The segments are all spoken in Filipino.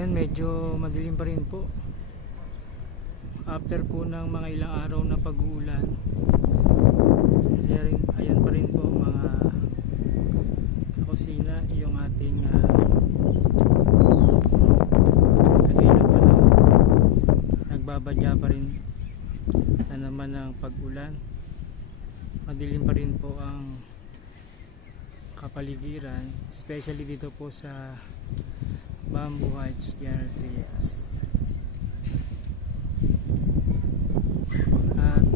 Ayan, medyo madilim pa rin po. After po ng mga ilang araw na pag-uulan, ayan pa rin po mga kusina, yung ating kagaya pa lang, nagbabadya pa rin na naman ng pag-ulan. Madilim pa rin po ang kapaligiran, especially dito po sa Bamboo Heights, General Trias. At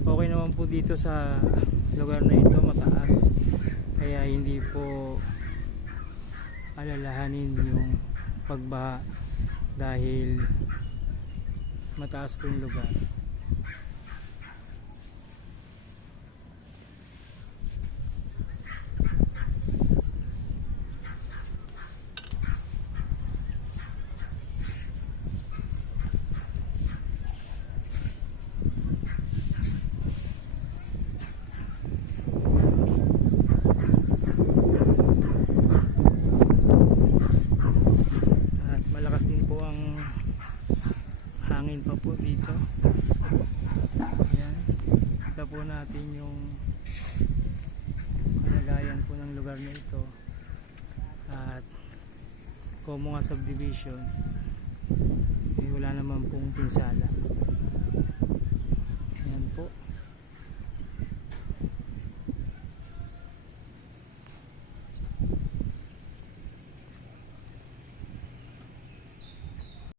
okay naman po dito sa lugar na ito, mataas, kaya hindi po alalahanin yung pagbaha dahil mataas po yung lugar. Hangin pa po dito. Ayan, kita po natin yung kalagayan po ng lugar na ito. At Comonga Subdivision, wala naman pong pinsala.